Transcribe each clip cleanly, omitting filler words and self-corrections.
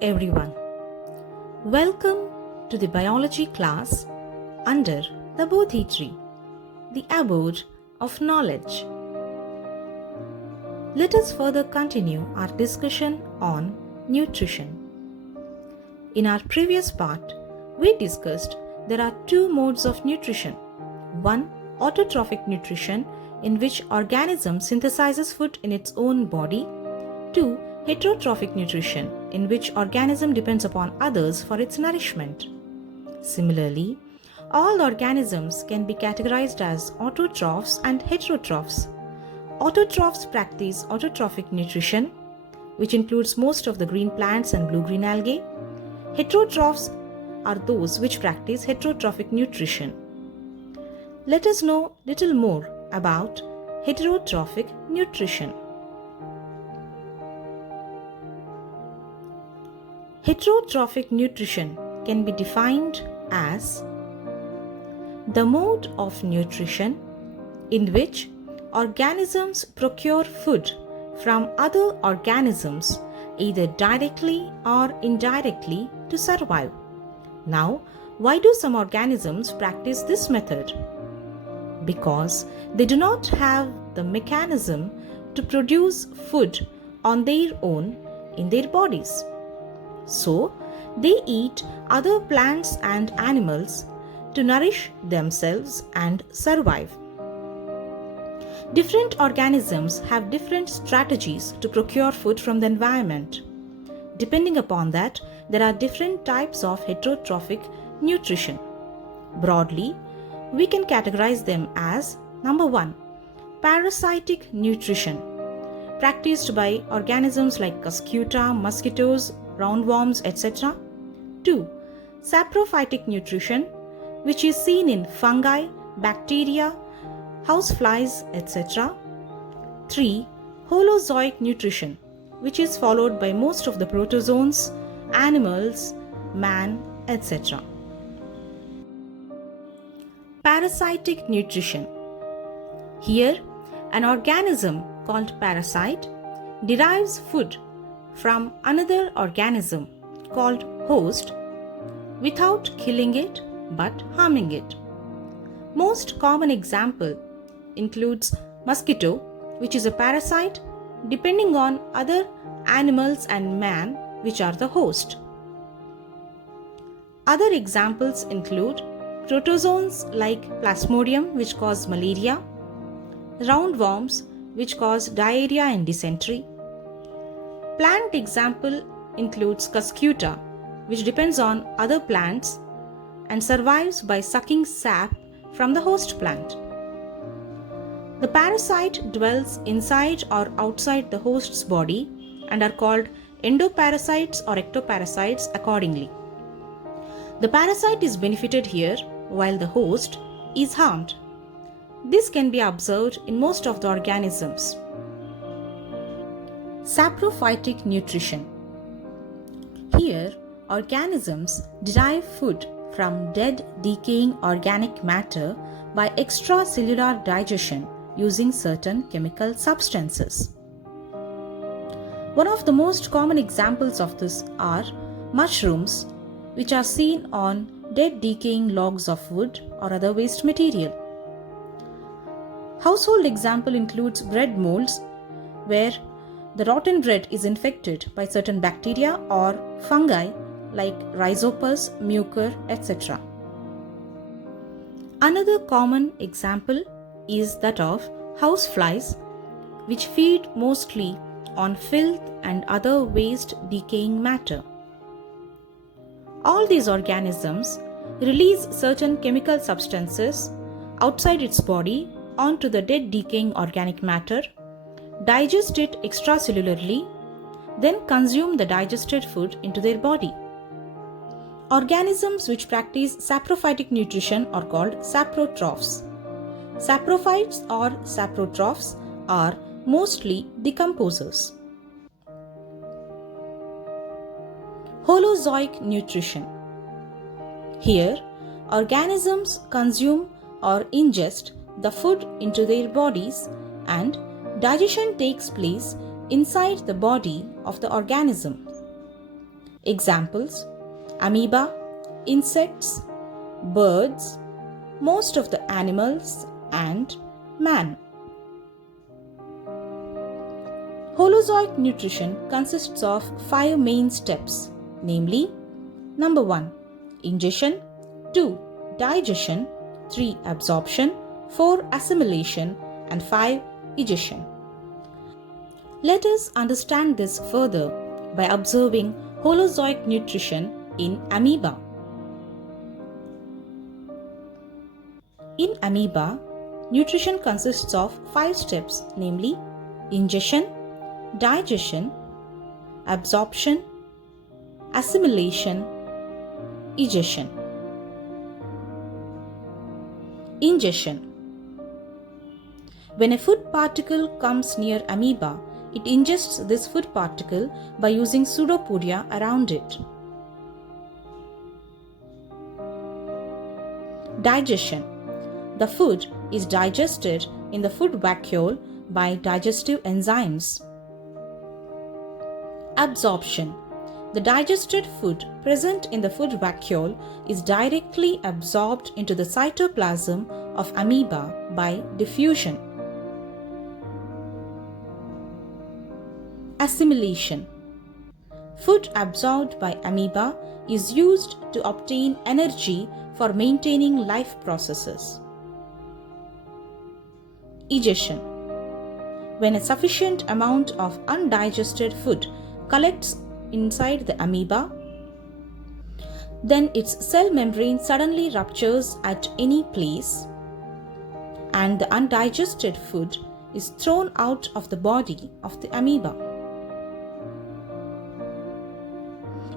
everyone. Welcome to the biology class under the Bodhi tree, the abode of knowledge. Let us further continue our discussion on nutrition. In our previous part, we discussed there are two modes of nutrition. One, autotrophic nutrition, in which organism synthesizes food in its own body. Two, heterotrophic nutrition, in which organism depends upon others for its nourishment. Similarly, all organisms can be categorized as autotrophs and heterotrophs. Autotrophs practice autotrophic nutrition, which includes most of the green plants and blue-green algae. Heterotrophs are those which practice heterotrophic nutrition. Let us know little more about heterotrophic nutrition. Heterotrophic nutrition can be defined as the mode of nutrition in which organisms procure food from other organisms either directly or indirectly to survive. Now, why do some organisms practice this method? Because they do not have the mechanism to produce food on their own in their bodies. So, they eat other plants and animals to nourish themselves and survive. Different organisms have different strategies to procure food from the environment. Depending upon that, there are different types of heterotrophic nutrition. Broadly, we can categorize them as number 1, parasitic nutrition, practiced by organisms like cuscuta, mosquitoes, roundworms, etc. 2. Saprophytic nutrition, which is seen in fungi, bacteria, houseflies, etc. 3. Holozoic nutrition, which is followed by most of the protozoans, animals, man, etc. Parasitic nutrition. Here, an organism called parasite derives food from another organism called host without killing it but harming it. Most common example includes mosquito, which is a parasite depending on other animals, and man, which are the host. Other examples include protozoans like plasmodium, which cause malaria, roundworms, which cause diarrhea and dysentery. Plant example includes cuscuta, which depends on other plants and survives by sucking sap from the host plant. The parasite dwells inside or outside the host's body and are called endoparasites or ectoparasites accordingly. The parasite is benefited here while the host is harmed. This can be observed in most of the organisms. Saprophytic nutrition. Here, organisms derive food from dead, decaying organic matter by extracellular digestion using certain chemical substances. One of the most common examples of this are mushrooms, which are seen on dead, decaying logs of wood or other waste material. Household example includes bread molds, where the rotten bread is infected by certain bacteria or fungi like Rhizopus, Mucor, etc. Another common example is that of houseflies, which feed mostly on filth and other waste decaying matter. All these organisms release certain chemical substances outside its body onto the dead, decaying organic matter, digest it extracellularly, then consume the digested food into their body. Organisms which practice saprophytic nutrition are called saprotrophs. Saprophytes or saprotrophs are mostly decomposers. Holozoic nutrition. Here, organisms consume or ingest the food into their bodies and digestion takes place inside the body of the organism. Examples: amoeba, insects, birds, most of the animals, and man. Holozoic nutrition consists of 5 main steps, namely: number 1, ingestion, 2, digestion, 3, absorption, 4, assimilation, and 5, egestion. Let us understand this further by observing Holozoic nutrition in amoeba. In amoeba, nutrition consists of 5 steps, namely ingestion, digestion, absorption, assimilation, egestion. Ingestion. When a food particle comes near amoeba, it ingests this food particle by using pseudopodia around it. Digestion. The food is digested in the food vacuole by digestive enzymes. Absorption. The digested food present in the food vacuole is directly absorbed into the cytoplasm of amoeba by diffusion. Assimilation. Food absorbed by amoeba is used to obtain energy for maintaining life processes. Egestion. When a sufficient amount of undigested food collects inside the amoeba, then its cell membrane suddenly ruptures at any place, and the undigested food is thrown out of the body of the amoeba.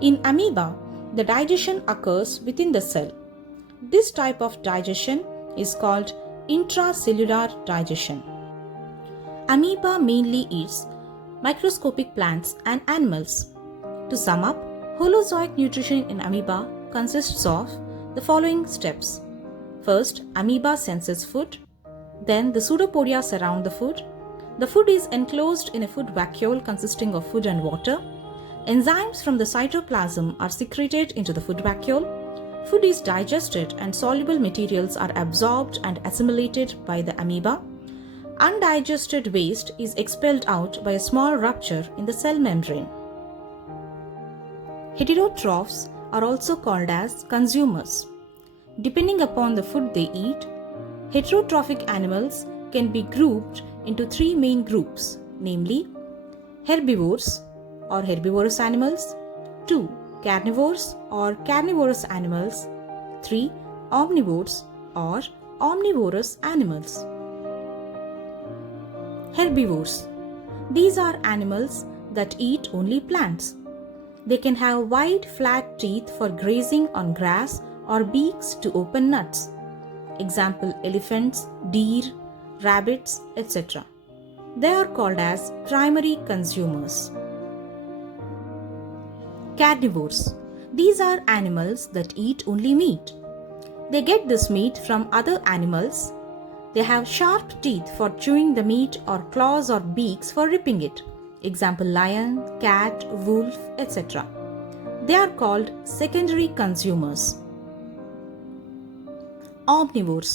In amoeba, the digestion occurs within the cell. This type of digestion is called intracellular digestion. Amoeba mainly eats microscopic plants and animals. To sum up, Holozoic nutrition in amoeba consists of the following steps. First, amoeba senses food. Then the pseudopodia surround the food. The food is enclosed in a food vacuole consisting of food and water. Enzymes from the cytoplasm are secreted into the food vacuole. Food is digested and soluble materials are absorbed and assimilated by the amoeba. Undigested waste is expelled out by a small rupture in the cell membrane. Heterotrophs are also called as consumers. Depending upon the food they eat, heterotrophic animals can be grouped into 3 main groups, namely herbivores or herbivorous animals, 2, carnivores or carnivorous animals, 3, omnivores or omnivorous animals. Herbivores. These are animals that eat only plants. They can have wide flat teeth for grazing on grass or beaks to open nuts. Example: elephants, deer, rabbits, etc. They are called as primary consumers. Carnivores. These are animals that eat only meat. They get this meat from other animals. They have sharp teeth for chewing the meat or claws or beaks for ripping it. Example: lion, cat, wolf, etc. They are called secondary consumers. Omnivores.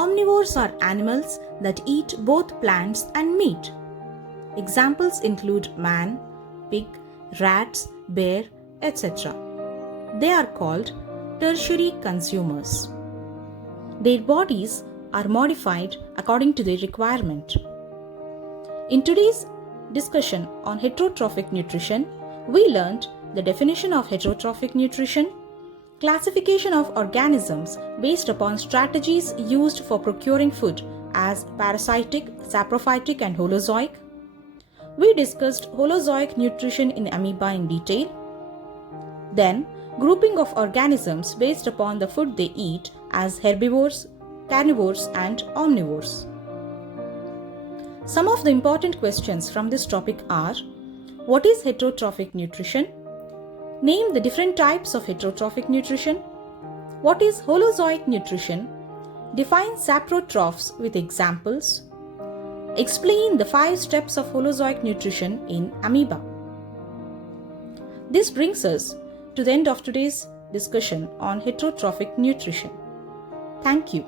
Omnivores are animals that eat both plants and meat. Examples include man, pig, rats, bear, etc. They are called tertiary consumers. Their bodies are modified according to their requirement. In today's discussion on heterotrophic nutrition, we learned the definition of heterotrophic nutrition, classification of organisms based upon strategies used for procuring food as parasitic, saprophytic, and holozoic. We discussed holozoic nutrition in amoeba in detail. Then, grouping of organisms based upon the food they eat as herbivores, carnivores, and omnivores. Some of the important questions from this topic are: what is heterotrophic nutrition? Name the different types of heterotrophic nutrition. What is holozoic nutrition? Define saprotrophs with examples. Explain the 5 steps of holozoic nutrition in amoeba. This brings us to the end of today's discussion on heterotrophic nutrition. Thank you.